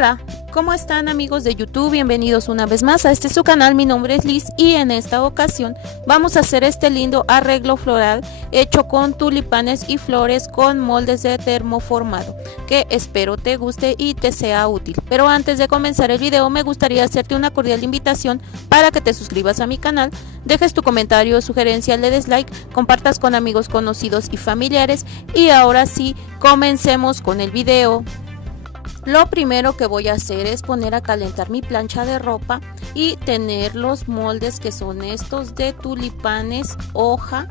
Hola, ¿cómo están amigos de YouTube? Bienvenidos una vez más a su canal. Mi nombre es Liz y en esta ocasión vamos a hacer este lindo arreglo floral hecho con tulipanes y flores con moldes de termoformado, que espero te guste y te sea útil. Pero antes de comenzar el video me gustaría hacerte una cordial invitación para que te suscribas a mi canal, dejes tu comentario o sugerencia, le des like, compartas con amigos, conocidos y familiares. Y ahora sí, comencemos con el video. Lo primero que voy a hacer es poner a calentar mi plancha de ropa y tener los moldes que son estos de tulipanes hoja,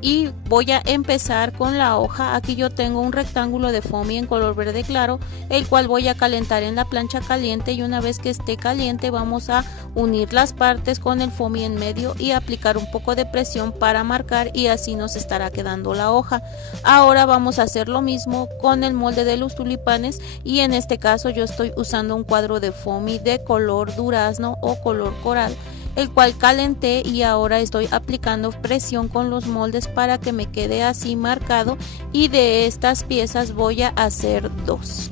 y voy a empezar con la hoja. Aquí yo tengo un rectángulo de foamy en color verde claro, el cual voy a calentar en la plancha caliente, y una vez que esté caliente vamos a unir las partes con el foamy en medio y aplicar un poco de presión para marcar, y así nos estará quedando la hoja. Ahora vamos a hacer lo mismo con el molde de los tulipanes, y en este caso yo estoy usando un cuadro de foamy de color durazno o color coral, el cual calenté, y ahora estoy aplicando presión con los moldes para que me quede así marcado, y de estas piezas voy a hacer dos.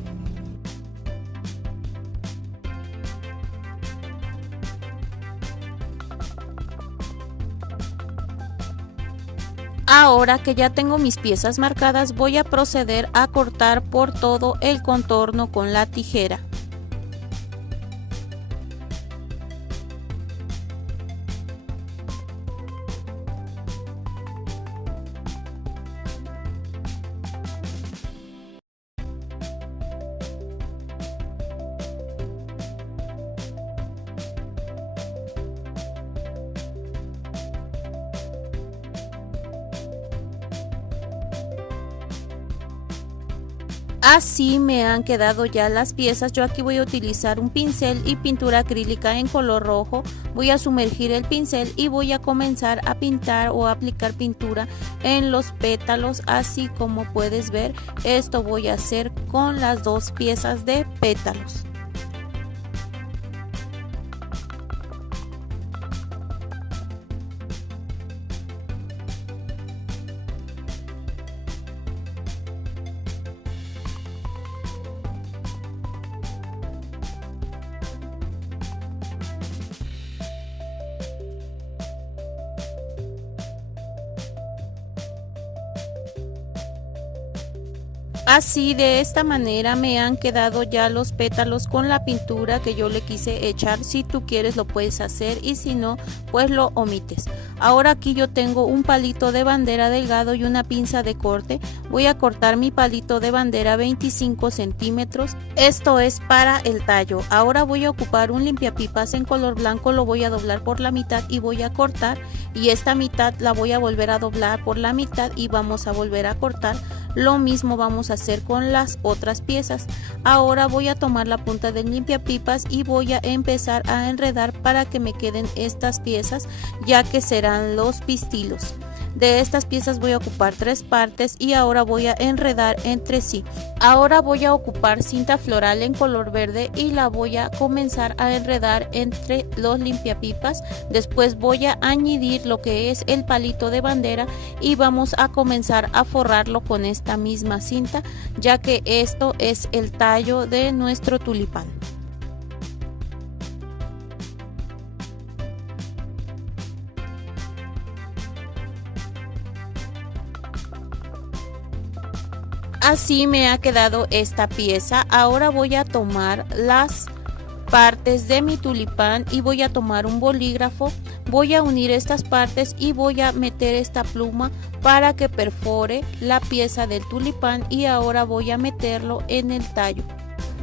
Ahora que ya tengo mis piezas marcadas, voy a proceder a cortar por todo el contorno con la tijera. Así me han quedado ya las piezas. Yo aquí voy a utilizar un pincel y pintura acrílica en color rojo. Voy a sumergir el pincel y voy a comenzar a pintar o a aplicar pintura en los pétalos, así como puedes ver. Esto voy a hacer con las dos piezas de pétalos. Así, de esta manera me han quedado ya los pétalos con la pintura que yo le quise echar. Si tú quieres lo puedes hacer, y si no pues lo omites. Ahora aquí yo tengo un palito de bandera delgado y una pinza de corte. Voy a cortar mi palito de bandera 25 centímetros. Esto es para el tallo. Ahora voy a ocupar un limpiapipas en color blanco, lo voy a doblar por la mitad y voy a cortar, y esta mitad la voy a volver a doblar por la mitad y vamos a volver a cortar. Lo mismo vamos a hacer con las otras piezas. Ahora voy a tomar la punta del limpiapipas y voy a empezar a enredar para que me queden estas piezas, ya que serán los pistilos. De estas piezas voy a ocupar 3 partes y ahora voy a enredar entre sí. Ahora voy a ocupar cinta floral en color verde y la voy a comenzar a enredar entre los limpiapipas. Después voy a añadir lo que es el palito de bandera y vamos a comenzar a forrarlo con esta misma cinta, ya que esto es el tallo de nuestro tulipán. Así me ha quedado esta pieza. Ahora voy a tomar las partes de mi tulipán y voy a tomar un bolígrafo, voy a unir estas partes y voy a meter esta pluma para que perfore la pieza del tulipán, y ahora voy a meterlo en el tallo.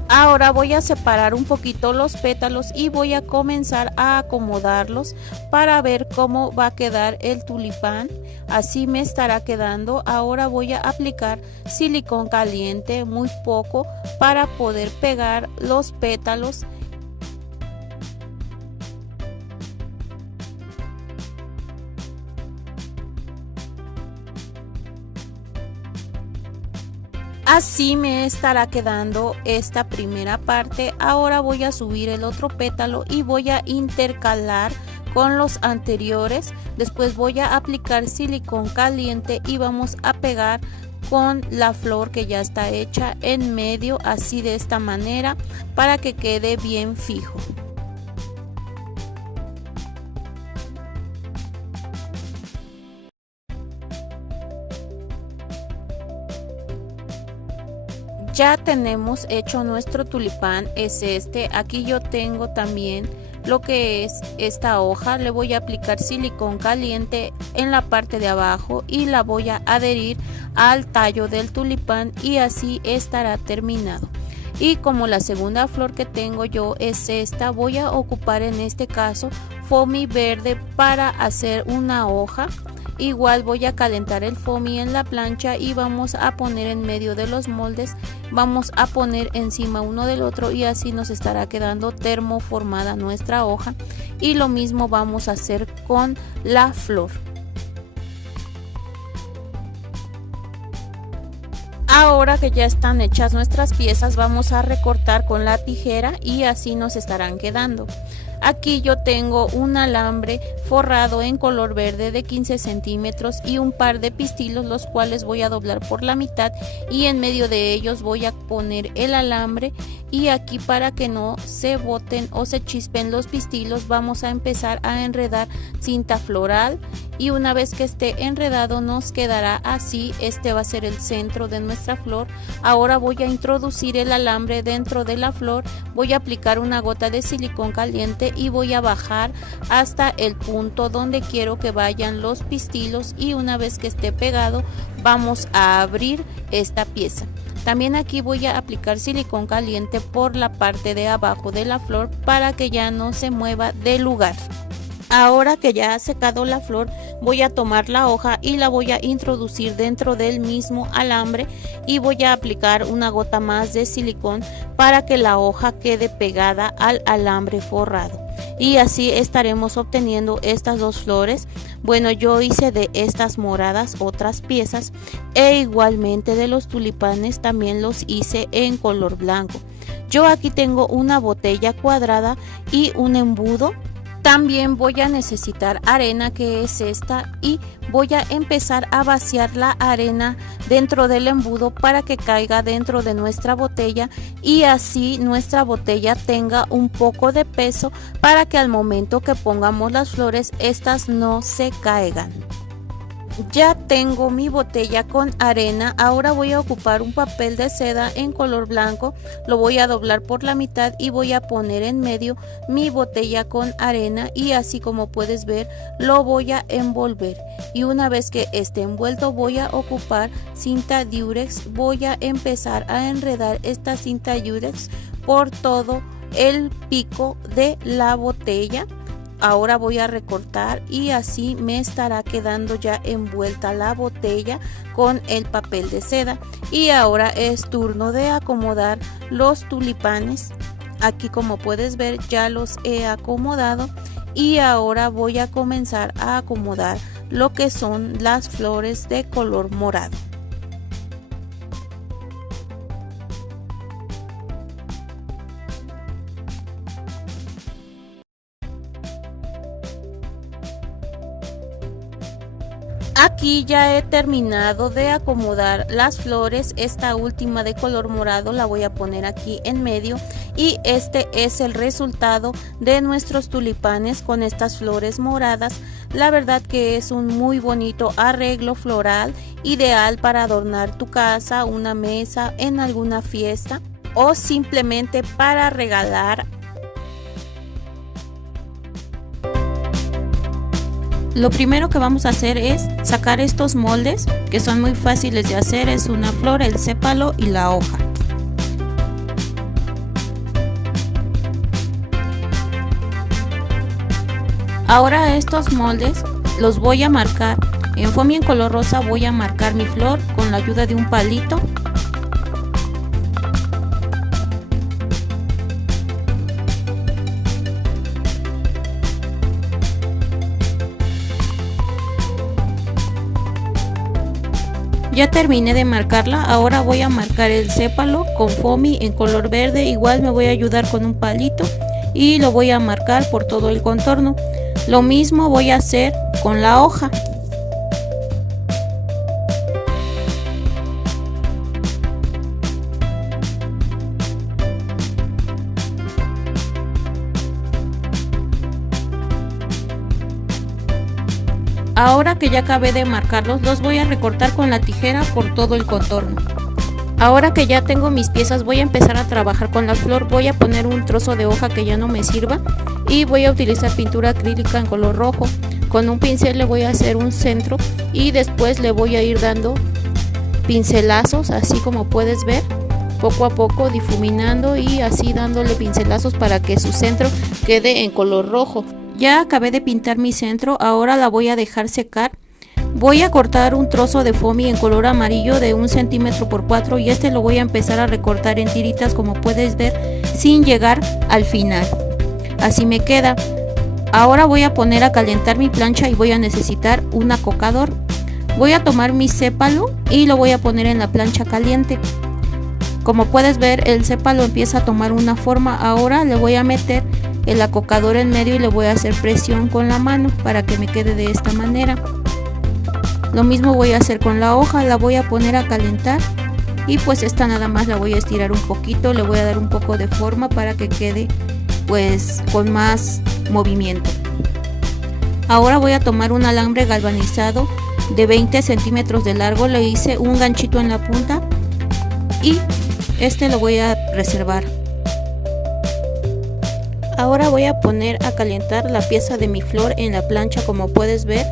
Ahora voy a separar un poquito los pétalos y voy a comenzar a acomodarlos para ver cómo va a quedar el tulipán. Así me estará quedando. Ahora voy a aplicar silicón caliente, muy poco, para poder pegar los pétalos. Así me estará quedando esta primera parte. Ahora voy a subir el otro pétalo y voy a intercalar con los anteriores. Después voy a aplicar silicón caliente y vamos a pegar con la flor que ya está hecha en medio, así de esta manera, para que quede bien fijo. Ya tenemos hecho nuestro tulipán, es este. Aquí yo tengo también lo que es esta hoja. Le voy a aplicar silicón caliente en la parte de abajo y la voy a adherir al tallo del tulipán y así estará terminado. Y como la segunda flor que tengo yo es esta, voy a ocupar en este caso foamy verde para hacer una hoja. Igual voy a calentar el foamy en la plancha y vamos a poner en medio de los moldes, vamos a poner encima uno del otro y así nos estará quedando termoformada nuestra hoja. Y lo mismo vamos a hacer con la flor. Ahora que ya están hechas nuestras piezas, vamos a recortar con la tijera y así nos estarán quedando. Aquí yo tengo un alambre forrado en color verde de 15 centímetros y un par de pistilos, los cuales voy a doblar por la mitad y en medio de ellos voy a poner el alambre. Y aquí, para que no se boten o se chispen los pistilos, vamos a empezar a enredar cinta floral y una vez que esté enredado nos quedará así. Este va a ser el centro de nuestra flor. Ahora voy a introducir el alambre dentro de la flor, voy a aplicar una gota de silicón caliente y voy a bajar hasta el punto donde quiero que vayan los pistilos y una vez que esté pegado vamos a abrir esta pieza. También aquí voy a aplicar silicón caliente por la parte de abajo de la flor para que ya no se mueva del lugar. Ahora que ya ha secado la flor, voy a tomar la hoja y la voy a introducir dentro del mismo alambre y voy a aplicar una gota más de silicón para que la hoja quede pegada al alambre forrado. Y así estaremos obteniendo estas dos flores. Bueno, yo hice de estas moradas otras piezas e igualmente de los tulipanes también los hice en color blanco. Yo aquí tengo una botella cuadrada y un embudo. También voy a necesitar arena, que es esta, y voy a empezar a vaciar la arena dentro del embudo para que caiga dentro de nuestra botella y así nuestra botella tenga un poco de peso para que al momento que pongamos las flores estas no se caigan. Ya tengo mi botella con arena. Ahora voy a ocupar un papel de seda en color blanco, lo voy a doblar por la mitad y voy a poner en medio mi botella con arena y así como puedes ver lo voy a envolver. Y una vez que esté envuelto voy a ocupar cinta Durex, voy a empezar a enredar esta cinta Durex por todo el pico de la botella. Ahora voy a recortar y así me estará quedando ya envuelta la botella con el papel de seda. Y ahora es turno de acomodar los tulipanes. Aquí como puedes ver ya los he acomodado y ahora voy a comenzar a acomodar lo que son las flores de color morado. Aquí ya he terminado de acomodar las flores. Esta última de color morado la voy a poner aquí en medio y este es el resultado de nuestros tulipanes con estas flores moradas. La verdad que es un muy bonito arreglo floral, ideal para adornar tu casa, una mesa en alguna fiesta o simplemente para regalar. Lo primero que vamos a hacer es sacar estos moldes que son muy fáciles de hacer. Es una flor, el sépalo y la hoja. Ahora estos moldes los voy a marcar en foamy en color rosa. Voy a marcar mi flor con la ayuda de un palito. Ya terminé de marcarla, ahora voy a marcar el sépalo con foamy en color verde. Igual me voy a ayudar con un palito y lo voy a marcar por todo el contorno. Lo mismo voy a hacer con la hoja. Ahora que ya acabé de marcarlos, los voy a recortar con la tijera por todo el contorno. Ahora que ya tengo mis piezas, voy a empezar a trabajar con la flor. Voy a poner un trozo de hoja que ya no me sirva y voy a utilizar pintura acrílica en color rojo. Con un pincel le voy a hacer un centro y después le voy a ir dando pincelazos, así como puedes ver, poco a poco difuminando y así dándole pincelazos para que su centro quede en color rojo. Ya acabé de pintar mi centro, ahora la voy a dejar secar. Voy a cortar un trozo de foamy en color amarillo de 1 centímetro por 4 y este lo voy a empezar a recortar en tiritas, como puedes ver, sin llegar al final. Así me queda. Ahora voy a poner a calentar mi plancha y voy a necesitar un acocador. Voy a tomar mi sépalo y lo voy a poner en la plancha caliente. Como puedes ver, el sépalo empieza a tomar una forma. Ahora le voy a meter el acocador en medio y le voy a hacer presión con la mano para que me quede de esta manera. Lo mismo voy a hacer con la hoja, la voy a poner a calentar y pues esta nada más la voy a estirar un poquito, le voy a dar un poco de forma para que quede pues con más movimiento. Ahora voy a tomar un alambre galvanizado de 20 centímetros de largo, le hice un ganchito en la punta y este lo voy a reservar. Ahora voy a poner a calentar la pieza de mi flor en la plancha, como puedes ver.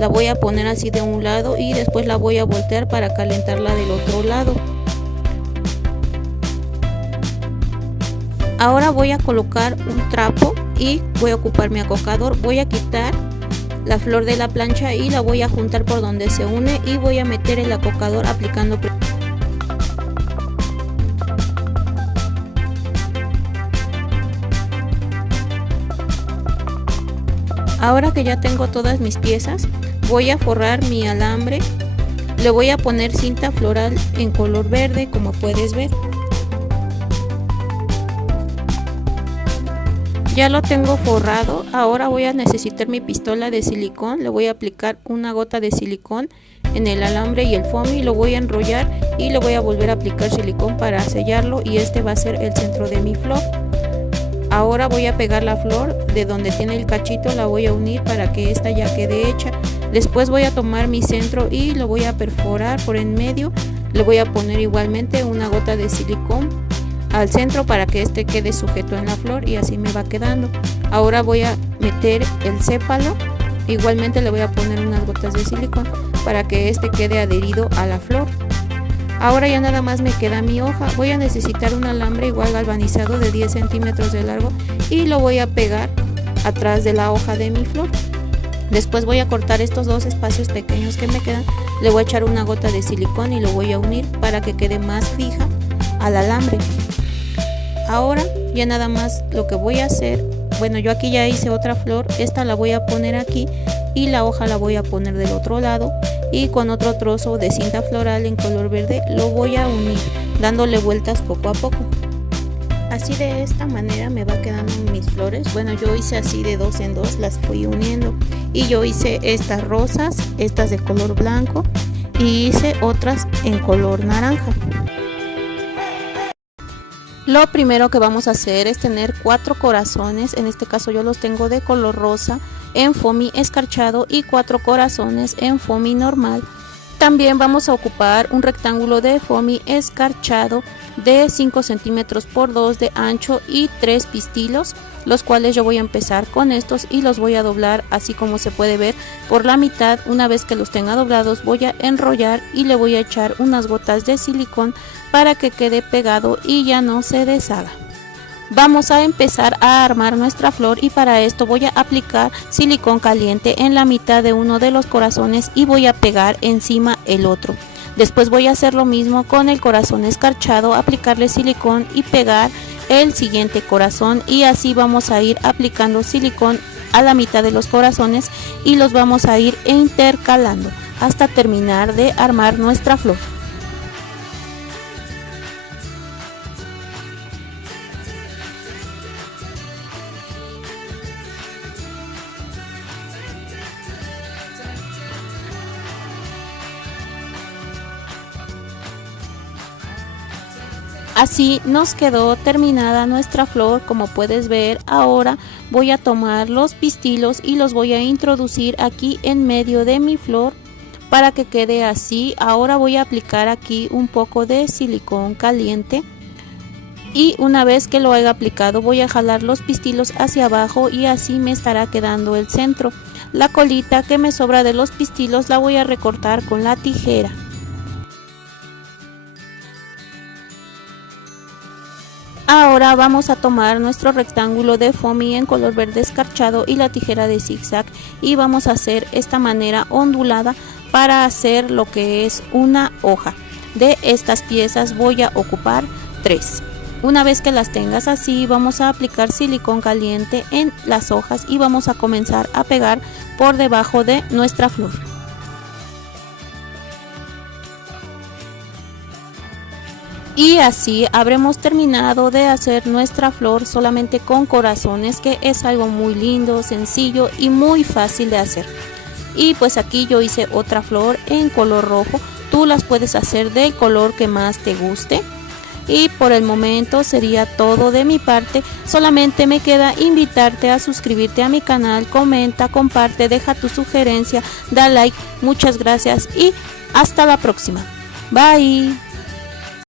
La voy a poner así de un lado y después la voy a voltear para calentarla del otro lado. Ahora voy a colocar un trapo y voy a ocupar mi acocador. Voy a quitar la flor de la plancha y la voy a juntar por donde se une y voy a meter el acocador aplicando presión. Ahora que ya tengo todas mis piezas, voy a forrar mi alambre. Le voy a poner cinta floral en color verde, como puedes ver. Ya lo tengo forrado. Ahora voy a necesitar mi pistola de silicón. Le voy a aplicar una gota de silicón en el alambre y el foamy. Lo voy a enrollar y le voy a volver a aplicar silicón para sellarlo, y este va a ser el centro de mi flor. Ahora voy a pegar la flor de donde tiene el cachito, la voy a unir para que esta ya quede hecha. Después voy a tomar mi centro y lo voy a perforar por en medio. Le voy a poner igualmente una gota de silicón al centro para que este quede sujeto en la flor, y así me va quedando. Ahora voy a meter el sépalo, igualmente le voy a poner unas gotas de silicón para que este quede adherido a la flor. Ahora ya nada más me queda mi hoja. Voy a necesitar un alambre igual galvanizado de 10 centímetros de largo y lo voy a pegar atrás de la hoja de mi flor. Después voy a cortar estos dos espacios pequeños que me quedan, le voy a echar una gota de silicón y lo voy a unir para que quede más fija al alambre. Ahora ya nada más lo que voy a hacer, bueno, yo aquí ya hice otra flor, esta la voy a poner aquí y la hoja la voy a poner del otro lado, y con otro trozo de cinta floral en color verde lo voy a unir dándole vueltas poco a poco. Así de esta manera me va quedando mis flores. Bueno, yo hice así de 2 en 2, las fui uniendo, y yo hice estas rosas, estas de color blanco, y hice otras en color naranja. Lo primero que vamos a hacer es tener 4 corazones, en este caso yo los tengo de color rosa en foamy escarchado y 4 corazones en foamy normal. También vamos a ocupar un rectángulo de foamy escarchado de 5 centímetros por 2 de ancho y 3 pistilos, los cuales yo voy a empezar con estos y los voy a doblar así como se puede ver por la mitad. Una vez que los tenga doblados voy a enrollar y le voy a echar unas gotas de silicón para que quede pegado y ya no se deshaga. Vamos a empezar a armar nuestra flor, y para esto voy a aplicar silicón caliente en la mitad de uno de los corazones y voy a pegar encima el otro. Después voy a hacer lo mismo con el corazón escarchado, aplicarle silicón y pegar el siguiente corazón, y así vamos a ir aplicando silicón a la mitad de los corazones y los vamos a ir intercalando hasta terminar de armar nuestra flor. Así nos quedó terminada nuestra flor. Como puedes ver, ahora voy a tomar los pistilos y los voy a introducir aquí en medio de mi flor para que quede así. Ahora voy a aplicar aquí un poco de silicón caliente y una vez que lo haya aplicado voy a jalar los pistilos hacia abajo y así me estará quedando el centro. La colita que me sobra de los pistilos la voy a recortar con la tijera. Ahora vamos a tomar nuestro rectángulo de foamy en color verde escarchado y la tijera de zigzag y vamos a hacer esta manera ondulada para hacer lo que es una hoja. De estas piezas voy a ocupar 3. Una vez que las tengas así, vamos a aplicar silicón caliente en las hojas y vamos a comenzar a pegar por debajo de nuestra flor. Y así habremos terminado de hacer nuestra flor solamente con corazones, que es algo muy lindo, sencillo y muy fácil de hacer. Y pues aquí yo hice otra flor en color rojo. Tú las puedes hacer del color que más te guste. Y por el momento sería todo de mi parte. Solamente me queda invitarte a suscribirte a mi canal, comenta, comparte, deja tu sugerencia, da like. Muchas gracias y hasta la próxima. Bye.